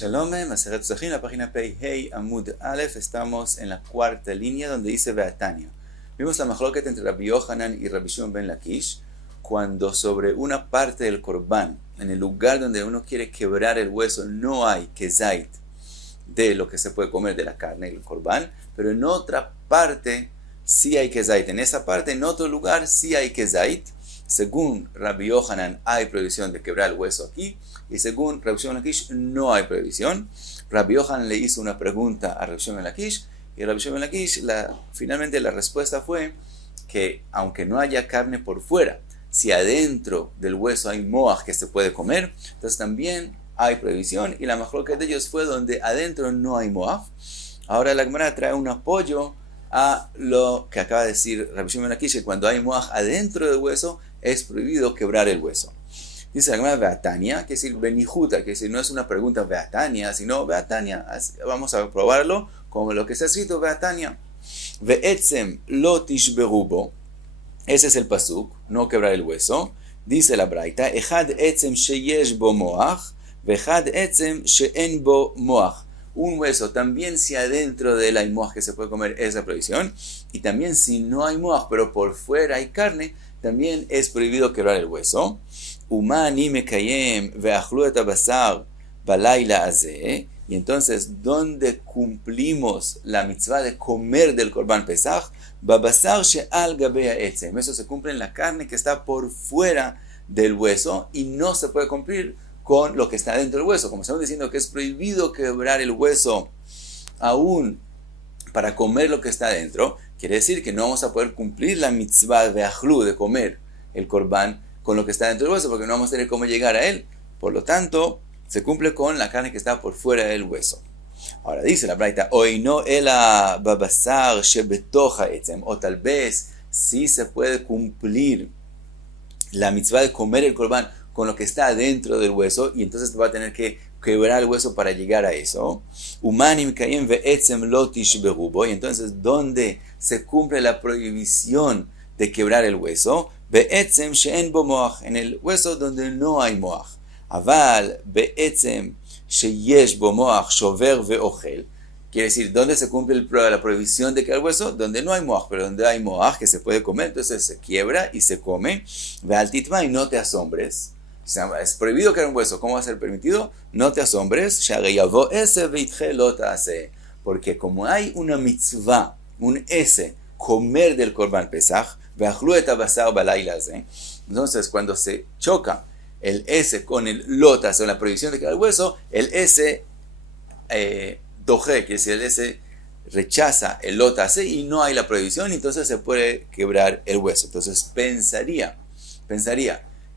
Shalom, Maseret Pesachim, la página Pei Hei Amud Aleph. Estamos en la cuarta línea donde dice Beatania. Vimos la machloket entre Rabbi Yohanan y Rabbi Shimon ben Lakish cuando sobre una parte del Korban, en el lugar donde uno quiere quebrar el hueso, no hay kezait de lo que se puede comer de la carne, el Korban, pero en otra parte sí hay kezait. En esa parte, en otro lugar, sí hay kezait. Según Rabbi Yohanan hay prohibición de quebrar el hueso aquí, y según Rabbi Shimon ben Lakish no hay prohibición. Rabbi Yohanan le hizo una pregunta a Rabbi Shimon ben Lakish, y Rabbi Shimon ben Lakish finalmente la respuesta fue que aunque no haya carne por fuera, si adentro del hueso hay moaj que se puede comer, entonces también hay prohibición, y la machloket de ellos fue donde adentro no hay moaj. Ahora la Gemara trae un apoyo a lo que acaba de decir Rabbi Shimon ben Lakish, que cuando hay moaj adentro del hueso es prohibido quebrar el hueso. Dice la Gemara Beatania, que es decir Benijuta, que es decir, no es una pregunta Beatania, sino Beatania. Vamos a probarlo como lo que está escrito Beatania. Ve'etzem lo tishberubo. Ese es el pasuk, no quebrar el hueso. Dice la Braita, Echad etzem sheyesh bo moach, ve'echad etzem she'en bo moach. Un hueso, también si adentro de él hay moaj que se puede comer, es la prohibición. Y también si no hay moaj, pero por fuera hay carne, también es prohibido quebrar el hueso. Umani mekayem ve'achlu et habasar balayla azeh. Y entonces, ¿dónde cumplimos la mitzvah de comer del Korban Pesach? Babasar she'al gabei ha'etzem. Eso se cumple en la carne que está por fuera del hueso y no se puede cumplir con lo que está dentro del hueso. Como estamos diciendo que es prohibido quebrar el hueso aún para comer lo que está dentro, quiere decir que no vamos a poder cumplir la mitzvah de achlu, de comer el Korban con lo que está dentro del hueso, porque no vamos a tener cómo llegar a él. Por lo tanto, se cumple con la carne que está por fuera del hueso. Ahora dice la Braita, oino ela babasar shebetoja etzem, o tal vez sí se puede cumplir la mitzvah de comer el Korban con lo que está dentro del hueso, y entonces va a tener que quebrar el hueso para llegar a eso. Umanim kayem ve'etzem lo tishberubo. Y entonces, ¿dónde se cumple la prohibición de quebrar el hueso? Be'etzem she'en bo moach, en el hueso donde no hay moach. Aval be'etzem sheyesh bo moach shover ve'ochel. Quiere decir, ¿dónde se cumple la prohibición de quebrar el hueso? Donde no hay moaj, pero donde hay moaj que se puede comer, entonces se quiebra y se come. Ve'al titma, y no te asombres. O sea, es prohibido quebrar un hueso. ¿Cómo va a ser permitido? No te asombres. Porque como hay una mitzvah, un ese, comer del Korban Pesach, entonces cuando se choca el ese con el lotas o la prohibición de quebrar el hueso, el ese doje, que es el ese rechaza el lotas y no hay la prohibición, entonces se puede quebrar el hueso. Entonces pensaría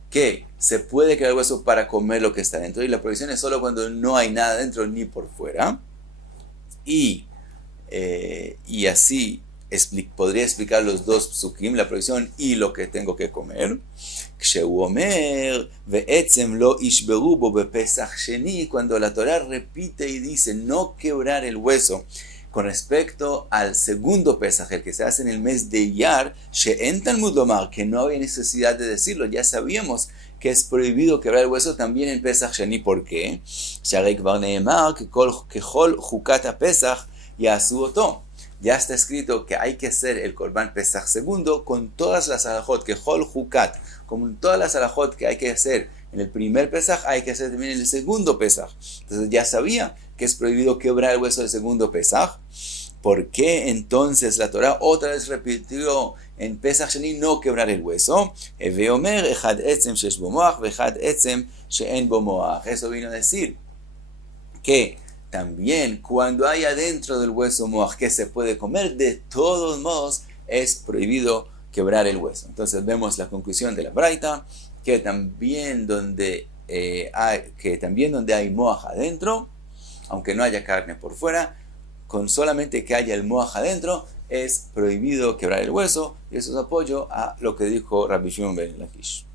que se puede quebrar el hueso para comer lo que está dentro, y la prohibición es solo cuando no hay nada dentro ni por fuera, y así podría explicar los dos psukim, la prohibición y lo que tengo que comer. Cuando la Torah repite y dice no quebrar el hueso con respecto al segundo Pesaj, el que se hace en el mes de Iyar, she'en talmud lomar, que no había necesidad de decirlo, ya sabíamos que es prohibido quebrar el hueso también en Pesaj Sheni. ¿Por qué? Sharei kvar neemar kechol chukat hapesach ya'asu oto. Ya está escrito que hay que hacer el Korban Pesach segundo con todas las alajot, kechol chukat, como todas las alajot que hay que hacer en el primer Pesaj, hay que hacer también en el segundo Pesaj. Entonces ya sabía que es prohibido quebrar el hueso del segundo Pesaj. ¿Por qué entonces la Torah otra vez repitió en Pesach Sheni no quebrar el hueso? Veomer echad etzem sheyesh bo moach ve'echad etzem she'en bo moach. Eso vino a decir que también cuando hay adentro del hueso moach que se puede comer, de todos modos es prohibido quebrar el hueso. Entonces vemos la conclusión de la Braita, que también donde hay moaj adentro, aunque no haya carne por fuera, con solamente que haya el moaj adentro, es prohibido quebrar el hueso, y eso es apoyo a lo que dijo Rabbi Shimon ben Lakish.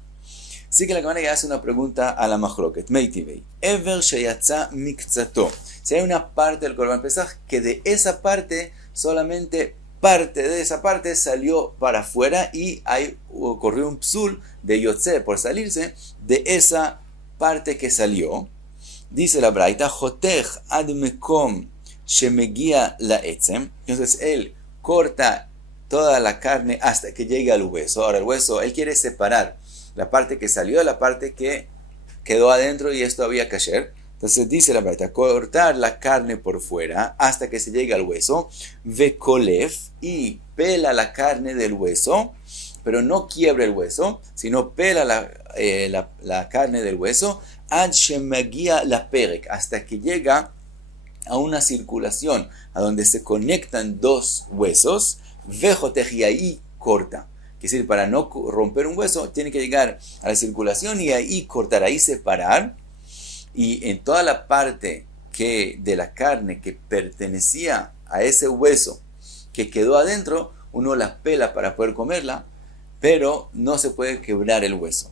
Así que la Gemara hace una pregunta a la machloket. Meitivei. Ever sheyatza mikzato. Si hay una parte del Korban Pesach que de esa parte, solamente parte de esa parte salió para afuera y ocurrió un psul de yotze por salirse de esa parte que salió. Dice la Braita, Jotej ad mekom shemegia la etzem. Entonces él corta toda la carne hasta que llegue al hueso. Ahora el hueso, él quiere separar la parte que salió de la parte que quedó adentro y esto había kasher. Entonces dice la Braita, cortar la carne por fuera hasta que se llegue al hueso, vekolef, y pela la carne del hueso, pero no quiebra el hueso, sino pela la carne del hueso, ad shemagia la perek, hasta que llega a una circulación, a donde se conectan dos huesos, vejotej, y ahí corta. Es decir, para no romper un hueso, tiene que llegar a la circulación y ahí cortar, ahí separar, y en toda la parte de la carne que pertenecía a ese hueso que quedó adentro, uno la pela para poder comerla, pero no se puede quebrar el hueso.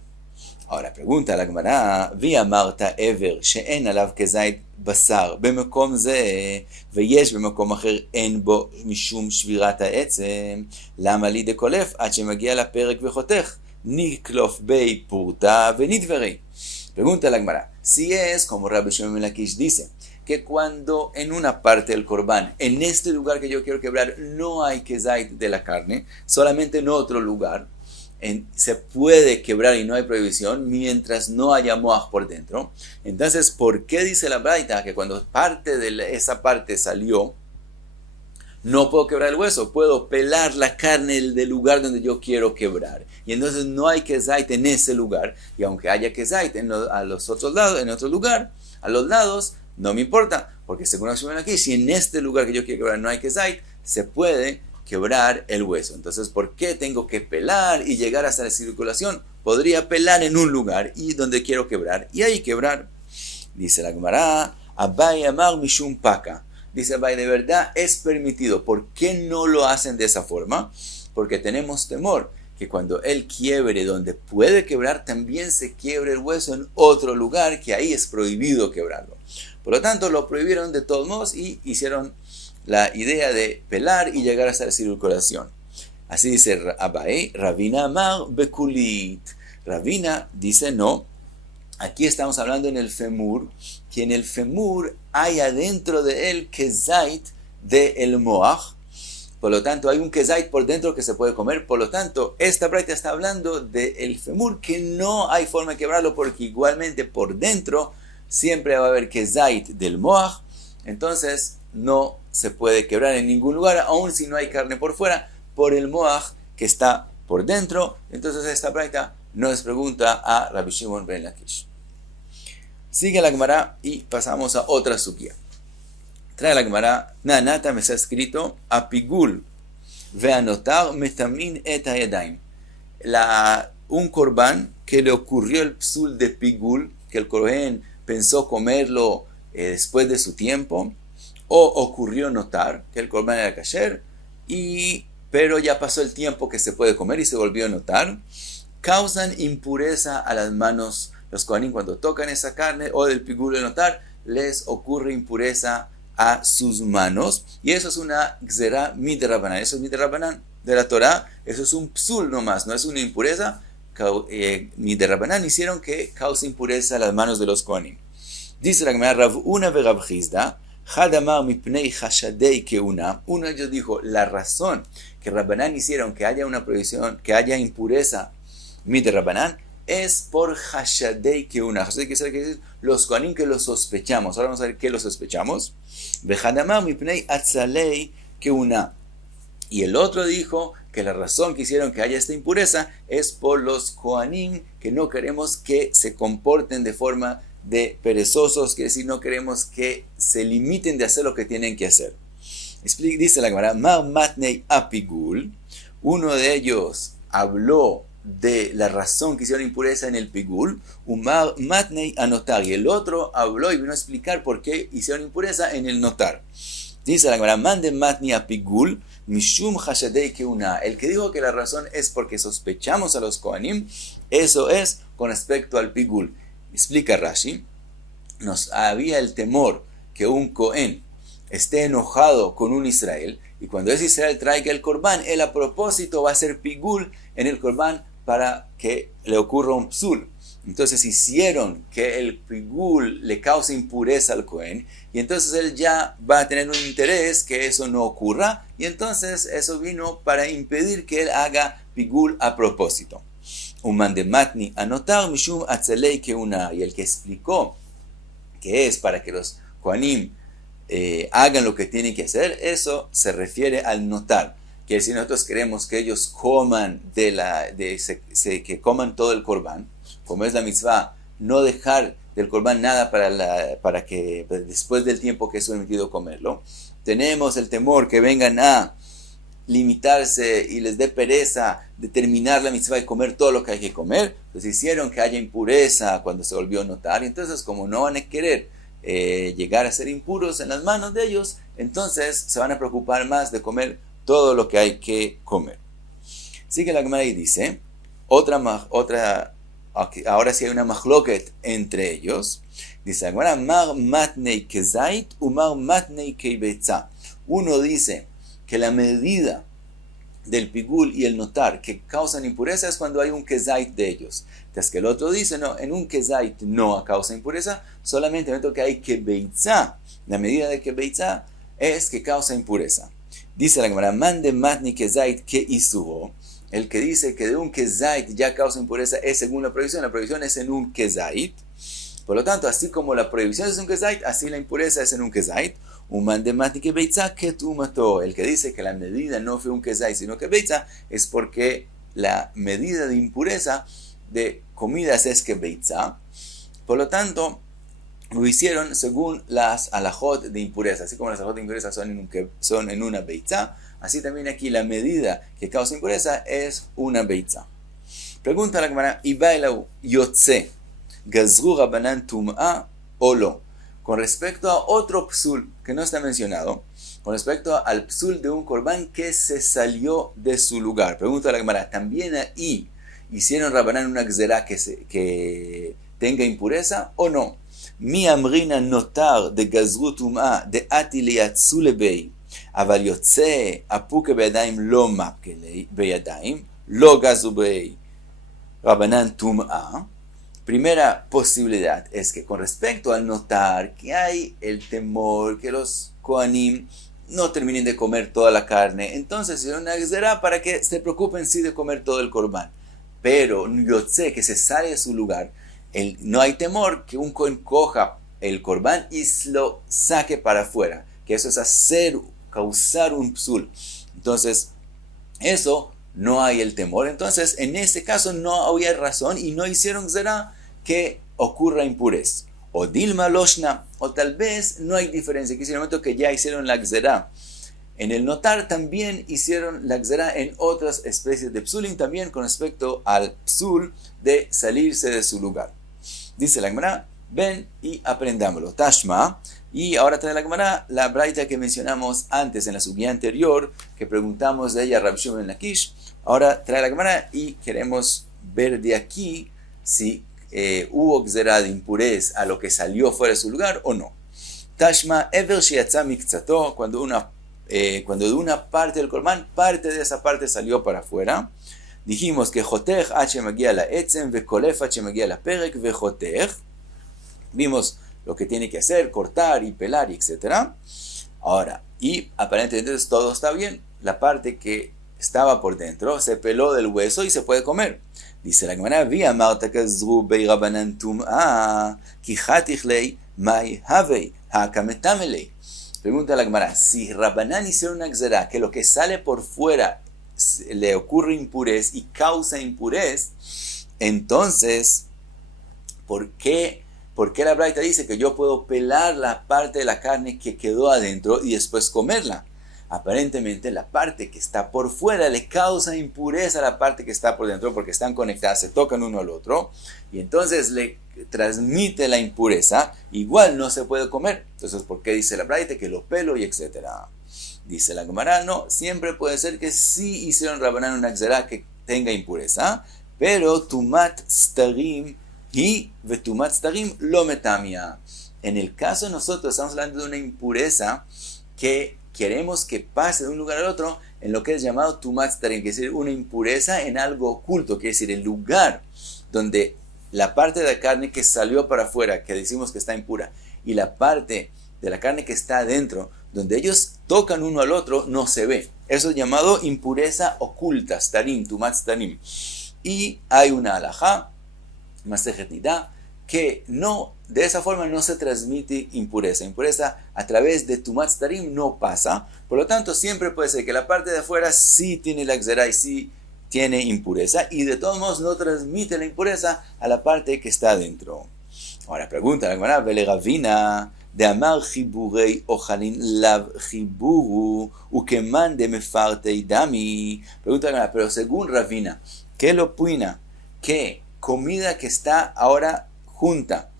Ahora pregunta la Gemara, vi amarta ever she'en alav kezait basar bemekom ze veyesh bemekom acher en bo mishum shvirat ha'etzem lama li dekolef ad shemagia laperek vechotech niklof bei purta venidverei. Pregunta la Gemara, si es como Rabbi Shimon ben Lakish dice, que cuando en una parte del corbán, en este lugar que yo quiero quebrar, no hay kezait de la carne, solamente en otro lugar, se puede quebrar y no hay prohibición mientras no haya moaj por dentro. Entonces, ¿por qué dice la Braita que cuando parte de esa parte salió, no puedo quebrar el hueso? Puedo pelar la carne del lugar donde yo quiero quebrar. Y entonces no hay kezait en ese lugar. Y aunque haya kezait a los otros lados, en otro lugar, a los lados, no me importa. Porque según aquí, si en este lugar que yo quiero quebrar no hay kezait, se puede quebrar el hueso. Entonces, ¿por qué tengo que pelar y llegar hasta la circulación? Podría pelar en un lugar y donde quiero quebrar, y ahí quebrar. Dice la Gemara, Abai amar mishum paka. Dice Abai, de verdad es permitido. ¿Por qué no lo hacen de esa forma? Porque tenemos temor que cuando él quiebre donde puede quebrar, también se quiebre el hueso en otro lugar, que ahí es prohibido quebrarlo. Por lo tanto, lo prohibieron de todos modos y hicieron la idea de pelar y llegar hasta la circulación. Así dice Abai, Ravina amar bekulit. Ravina dice no, aquí estamos hablando en el femur, que en el femur hay adentro de él kezait de el moaj, por lo tanto hay un kezait por dentro que se puede comer, por lo tanto esta práctica está hablando del femur que no hay forma de quebrarlo porque igualmente por dentro siempre va a haber kezait del moaj, entonces no se puede quebrar en ningún lugar, aun si no hay carne por fuera, por el moaj que está por dentro. Entonces esta práctica no es pregunta a Rabbi Shimon ben Lakish. Sigue la Gemara y pasamos a otra sukia. Trae la Gemara, Nanata me está escrito, Apigul veanotar metamin et hayadaim. Un corbán que le ocurrió el psul de pigul, que el Kohen pensó comerlo después de su tiempo, o ocurrió notar que el corbán era kasher, pero ya pasó el tiempo que se puede comer y se volvió a notar, causan impureza a las manos. Los kohanim cuando tocan esa carne o del pigul de notar, les ocurre impureza a sus manos, y eso es una gzera midrabanan, eso es midrabanan de la Torah, eso es un psul nomás, no es una impureza. Midrabanan hicieron que cause impureza a las manos de los kohanim. Dice la Gemara, Rav Una ve Rav Chizda, Hadamar mipnei chashadei keuna. Uno de ellos dijo, la razón que Rabbanán hicieron que haya una prohibición, que haya impureza midrabanan, es por chashadei keuna. Chashadei quiere decir los kohanim que lo sospechamos. Ahora vamos a ver qué lo sospechamos. Hadamar mipnei atzalei keuna. Y el otro dijo que la razón que hicieron que haya esta impureza es por los kohanim, que no queremos que se comporten de forma de perezosos, quiere decir no queremos que se limiten de hacer lo que tienen que hacer. Dice la Gemara, Mar matnei apigul, uno de ellos habló de la razón que hicieron impureza en el pigul, Umar matnei anotar, y el otro habló y vino a explicar por qué hicieron impureza en el notar. Dice la Gemara, mande matni apigul, mishum hashadei keuna. El que dijo que la razón es porque sospechamos a los kohanim, eso es con respecto al pigul. Explica Rashi, había el temor que un Cohen esté enojado con un Israel, y cuando ese Israel traiga el corbán, él a propósito va a hacer pigul en el corbán para que le ocurra un psul. Entonces hicieron que el pigul le cause impureza al Cohen, y entonces él ya va a tener un interés que eso no ocurra, y entonces eso vino para impedir que él haga pigul a propósito. Uman de matni anotar mishum atzelei keuna, y el que explicó que es para que los Kohanim hagan lo que tienen que hacer, eso se refiere al notar. Que si nosotros queremos que ellos coman que coman todo el corbán, como es la mitzvah, no dejar del corbán nada para que después del tiempo que es permitido comerlo, tenemos el temor que vengan a limitarse y les dé pereza de terminar la mitzvah y comer todo lo que hay que comer, pues hicieron que haya impureza cuando se volvió a notar, y entonces como no van a querer llegar a ser impuros en las manos de ellos, entonces se van a preocupar más de comer todo lo que hay que comer. Sigue la Gemara y dice, ahora sí hay una machloket entre ellos, dice la Gemara, mar matnei kezait u mar matnei keibetza. Uno dice que la medida del pigul y el notar que causan impureza es cuando hay un kezait de ellos. Entonces que el otro dice, no, en un kezait no causa impureza, solamente en el momento que hay kebeitza, la medida de kebeitza es que causa impureza. Dice la Gemara, mande matni kezait que isubo. El que dice que de un kezait ya causa impureza es según la prohibición es en un kezait. Por lo tanto, así como la prohibición es en un kezait, así la impureza es en un kezait. Un de matni que beitza que tú mató. El que dice que la medida no fue un kezait sino que beitza es porque la medida de impureza de comidas es que beitza. Por lo tanto, lo hicieron según las alajot de impureza. Así como las alajot de impureza son en una beitza, así también aquí la medida que causa impureza es una beitza. Pregunta la Gemara, Ibailau yotze gazru rabanan tum'a o lo. Con respecto a otro psul que no está mencionado, con respecto al psul de un corbán que se salió de su lugar. Pregunta la Gemara, ¿también ahí hicieron rabanán una gzerá que tenga impureza o no? Mi amrina notar de gazru tum'a de ati leyatzu lebei, aval yotze apuke beyadayim lo mapke beyadayim, lo gazru bei rabanán tum'a. Primera posibilidad es que con respecto al notar que hay el temor que los Kohanim no terminen de comer toda la carne, entonces hicieron una gzerá para que se preocupen sí de comer todo el corbán. Pero yo sé que se sale de su lugar, no hay temor que un Kohen coja el corbán y lo saque para afuera, que eso es causar un psul. Entonces, eso no hay el temor. Entonces, en ese caso no había razón y no hicieron gzerá que ocurra impurez. O dilma loshna, o tal vez no hay diferencia, que es el momento que ya hicieron la gzerá. En el notar también hicieron la gzerá en otras especies de psulim, también con respecto al psul de salirse de su lugar. Dice la Gemara, ven y aprendámoslo. Tashma, y ahora trae la Gemara la braita que mencionamos antes en la subida anterior, que preguntamos de ella a Rabbi Shimon ben Lakish. Ahora trae la Gemara y queremos ver de aquí si hubo gzerá de impurez a lo que salió fuera de su lugar o no. Tashma, ever shiatza mikzato, cuando de una parte del corbán, parte de esa parte salió para afuera. Dijimos que jotech h magia la etzem vekolef h magia la perek vejotech. Vimos lo que tiene que hacer, cortar y pelar, etc. Ahora, y aparentemente todo está bien. La parte que estaba por dentro se peló del hueso y se puede comer. Dice la Gemara, vi amarta kazru bei rabanan tum'a ki chatichlei mai havei hakametamlei. Pregunta la Gemara, si rabanán hicieron una gzerá que lo que sale por fuera le ocurre impurez y causa impurez, entonces, ¿por qué la braita dice que yo puedo pelar la parte de la carne que quedó adentro y después comerla? Aparentemente la parte que está por fuera le causa impureza a la parte que está por dentro porque están conectadas, se tocan uno al otro y entonces le transmite la impureza, igual no se puede comer. Entonces, ¿por qué dice la braita que lo pelo y etcétera? Dice la Gemara, no, siempre puede ser que sí hicieron rabanán una gzerá que tenga impureza, pero tumat starim y vetumat starim lo metamia. En el caso de nosotros estamos hablando de una impureza que queremos que pase de un lugar al otro en lo que es llamado tumat starim, que es decir, una impureza en algo oculto, que es decir, el lugar donde la parte de la carne que salió para afuera, que decimos que está impura, y la parte de la carne que está adentro, donde ellos tocan uno al otro, no se ve. Eso es llamado impureza oculta, starim, tumat starim. Y hay una alajá, Masejet Nidá, que no, de esa forma no se transmite impureza. Impureza a través de tumat starim no pasa. Por lo tanto, siempre puede ser que la parte de afuera sí tiene la gzerá y sí tiene impureza, y de todos modos no transmite la impureza a la parte que está adentro. Ahora pregunta la Gemara, Velegavina de amar chiburei ojalin lav chiburu ukeman de mefartei dami. Pregunta la Gemara, pero según Ravina, ¿qué lo opina? Que comida que está ahora junta,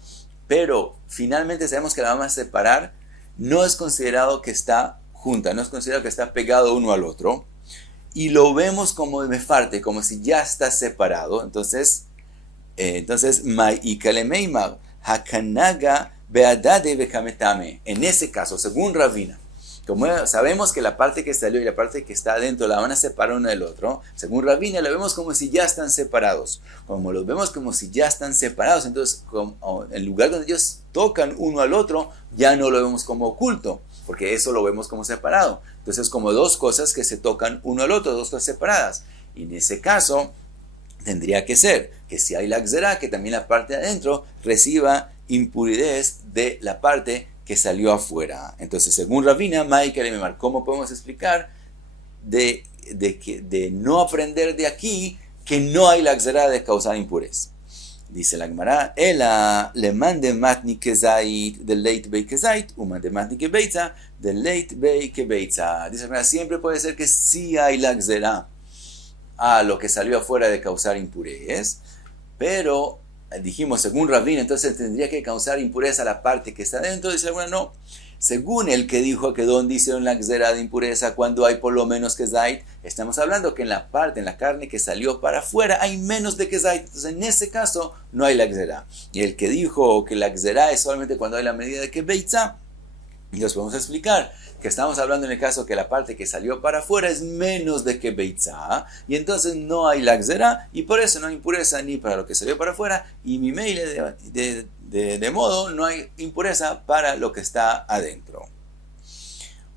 pero finalmente sabemos que la vamos a separar, no es considerado que está junta, no es considerado que está pegado uno al otro, y lo vemos como de mefarte, como si ya está separado. Entonces Ma'ikalemeimar Hakanaga Beadade Bekametame. En ese caso, según Ravina, como sabemos que la parte que salió y la parte que está adentro la van a separar uno del otro, según Ravina lo vemos como si ya están separados. Como los vemos como si ya están separados, entonces en lugar donde ellos tocan uno al otro, ya no lo vemos como oculto, porque eso lo vemos como separado. Entonces como dos cosas que se tocan uno al otro, dos cosas separadas. Y en ese caso tendría que ser que si hay la gzerá, que también la parte de adentro reciba impurez de la parte que salió afuera. Entonces, según Ravina, ¿cómo podemos explicar de no aprender de aquí que no hay la gzerá de causar impurez? Dice la Gemara, Ela le mande matni kezait del leit bei kezait, u mande matni kebeitza del leit bei kebeitza. Dice la Gemara, siempre puede ser que sí hay la gzerá a lo que salió afuera de causar impurez, pero dijimos, según Ravina, entonces tendría que causar impureza a la parte que está dentro. Dice alguna, no. Según el que dijo que donde hicieron la gzera de impureza cuando hay por lo menos kezait, estamos hablando que en la parte, en la carne que salió para afuera, hay menos de kezait. Entonces en ese caso no hay la gzera. Y el que dijo que la gzera es solamente cuando hay la medida de kebeitza, nos podemos explicar que estamos hablando en el caso que la parte que salió para afuera es menos de que beitza, y entonces no hay la gzera, y por eso no hay impureza ni para lo que salió para afuera, y mi meile de modo no hay impureza para lo que está adentro.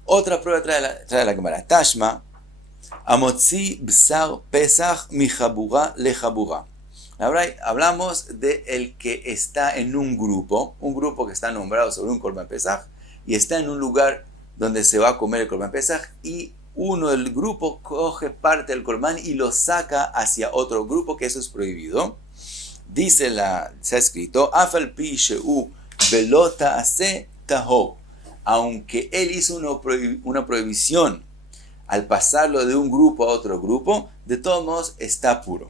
Otra prueba trae la Gemara. Tashma, amotzi bsar pesach mi jabura le jabura. Ahora hablamos de el que está en un grupo que está nombrado sobre un Korban Pesach, y está en un lugar donde se va a comer el Korban Pesach, y uno del grupo coge parte del Korban y lo saca hacia otro grupo, que eso es prohibido. Se ha escrito, Afal pi sheu velota ase taho, aunque él hizo una prohibición al pasarlo de un grupo a otro grupo, de todos modos está puro.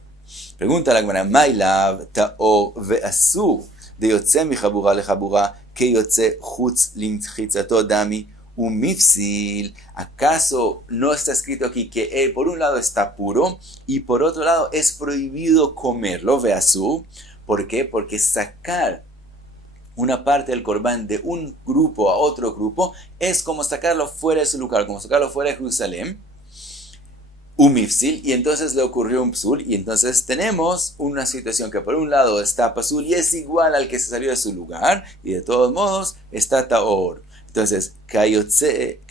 Pregunta la Gemara, Mailav ta'o ve'asu de yotze mi chabura le chabura que yotze chutz limchitzato dami umifsil. ¿Acaso no está escrito aquí que él por un lado está puro y por otro lado es prohibido comerlo? Ve'asu. ¿Por qué? Porque sacar una parte del Corbán de un grupo a otro grupo es como sacarlo fuera de su lugar, como sacarlo fuera de Jerusalén. Umifsil, y entonces le ocurrió un psul, y entonces tenemos una situación que por un lado está pasul y es igual al que se salió de su lugar, y de todos modos está taor. Entonces, que yotze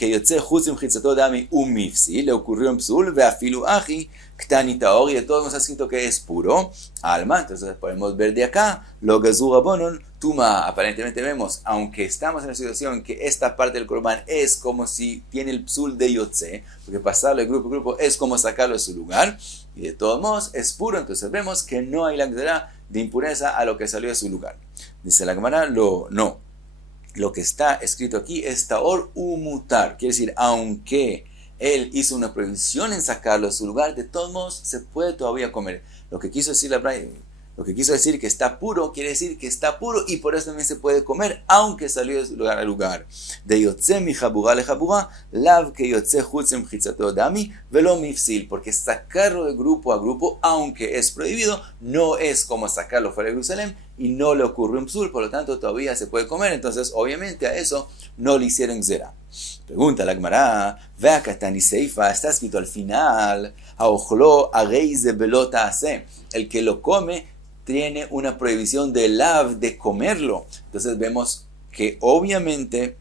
chutzim chitzato dami umifsil, le ocurrió un psul, veafilu aji ktani taor, y de todos modos ha escrito que es puro alma. Entonces podemos ver de acá, lo gazur abonon tuma. Aparentemente vemos, aunque estamos en la situación que esta parte del Corban es como si tiene el psul de yotze, porque pasarlo de grupo a grupo es como sacarlo de su lugar, y de todos modos es puro. Entonces vemos que no hay la gzera de impureza a lo que salió de su lugar. Dice la Gemara, no. Lo que está escrito aquí es taor umutar, quiere decir, aunque él hizo una prohibición en sacarlo de su lugar, de todos modos se puede todavía comer. Lo que quiso decir que está puro, quiere decir que está puro, y por eso también se puede comer, aunque salió de su lugar a lugar. De yotze mi jabura le jabura, lav que yotze chutzem chitzato dami, velo mifsil, porque sacarlo de grupo a grupo, aunque es prohibido, no es como sacarlo fuera de Jerusalén, y no le ocurrió un psul, por lo tanto todavía se puede comer. Entonces obviamente a eso no le hicieron zera. Pregunta la Gemara, vea katani seifa, está escrito al final, aojlo ageiz de belota ase, el que lo come tiene una prohibición de lav de comerlo. Entonces vemos que obviamente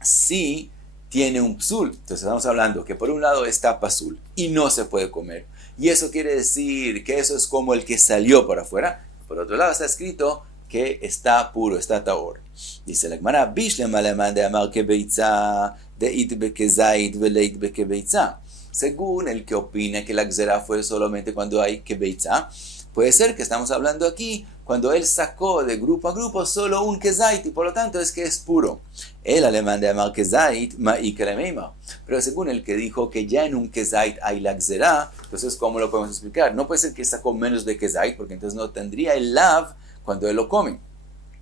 sí tiene un psul. Entonces estamos hablando que por un lado está pasul y no se puede comer. Y eso quiere decir que eso es como el que salió por afuera. Por otro lado está escrito que está puro, está tahor. Dice la Gemara, Bishlem alemán de amar que beitza, de it bekezait veleit bekebeitza. Según el que opina que la gzera fue solamente cuando hay que beitza, puede ser que estamos hablando aquí cuando él sacó de grupo a grupo solo un kezait y por lo tanto es que es puro. El alemán de amar kezait ma'i kelemeima. Pero según el que dijo que ya en un kezait hay la gzera, entonces ¿cómo lo podemos explicar? No puede ser que sacó menos de kezait porque entonces no tendría el lav cuando él lo come.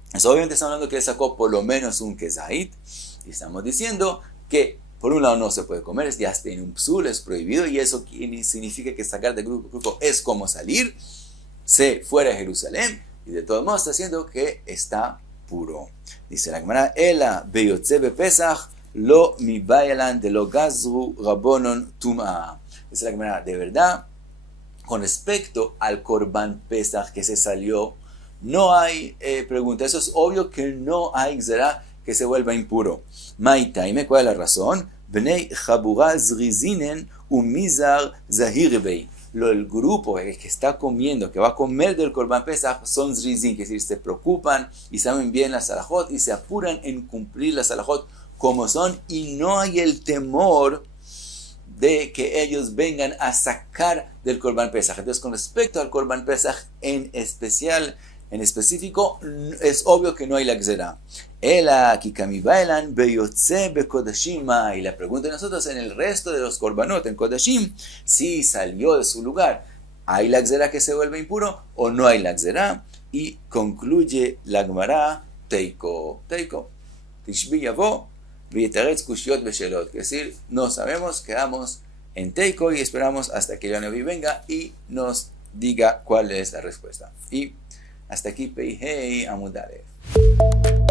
Entonces, obviamente estamos hablando que él sacó por lo menos un kezait y estamos diciendo que por un lado no se puede comer, ya tiene un psul, es prohibido y eso significa que sacar de grupo a grupo es como salir, se fuera de Jerusalén y de todos modos está haciendo que está puro. Dice la Gemara, Ela beyotze bepesach lo mi bayalan de lo gazru rabonon tum'a. Dice la Gemara, de verdad, con respecto al korban pesach que se salió, no hay pregunta. Eso es obvio que no hay gzera que se vuelva impuro. Maitaime, ¿cuál es la razón? Bnei chabura zrizinen umizar zahirbei. El grupo que está comiendo, que va a comer del korban pesach, son zrizin, que es decir, se preocupan y saben bien las halajot y se apuran en cumplir las halajot como son y no hay el temor de que ellos vengan a sacar del korban pesach. Entonces, con respecto al korban pesach en específico, es obvio que no hay la gzera. Ela kikami bailan beyotze bekodashim. Y la pregunta de nosotros en el resto de los korbanot en kodashim, si salió de su lugar, ¿hay la gzera que se vuelve impuro o no hay la gzera? Y concluye la Gemara, teiko. Tishbi yavo v'yetaretz kushiot beshelot. Es decir, no sabemos, quedamos en teiko y esperamos hasta que Yanavi venga y nos diga cuál es la respuesta. Y hasta aquí Pei Hei Amud Aleph.